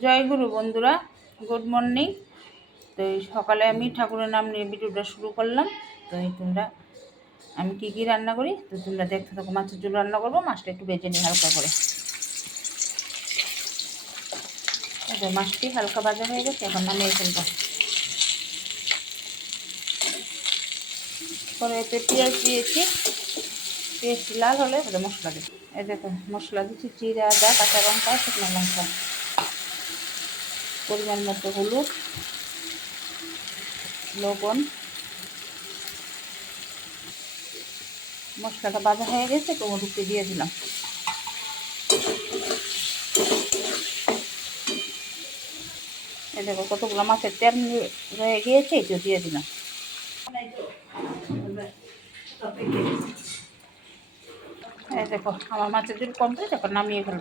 জয় গুরু বন্ধুরা, good morning. তো এই সকালে আমি ঠাকুরের নাম নিয়ে ভিডিওটা শুরু করলাম। তো এই তোমরা আমি কী রান্না করি তো তোমরা দেখতে থাকো। মাছের ঝোল রান্না করবো, মাছটা একটু ভেজে নিই হালকা করে। মাছটি হালকা ভাজা হয়ে গেছে, এখন নামিয়ে ফেলবো। পরে এতে পেঁয়াজ দিয়েছি, পেঁয়াজটি লাল হলে মশলা দিই। এই দেখো মশলা দিচ্ছি জিরা, আদা, কাঁচা লঙ্কা, শুকনো লঙ্কা, পরিমাণ মতো হলুদ, লবণ। মশলাটা ভাজা হয়ে গেছে, টমেটোকে দিয়ে দিলাম। এই দেখো কতগুলো মাছের তেল রয়ে গিয়েছে, একটু দিয়ে দিলাম। এই দেখো আমার মাছের ঝোল কমপ্লিট, এখন নামিয়ে ফেলবো।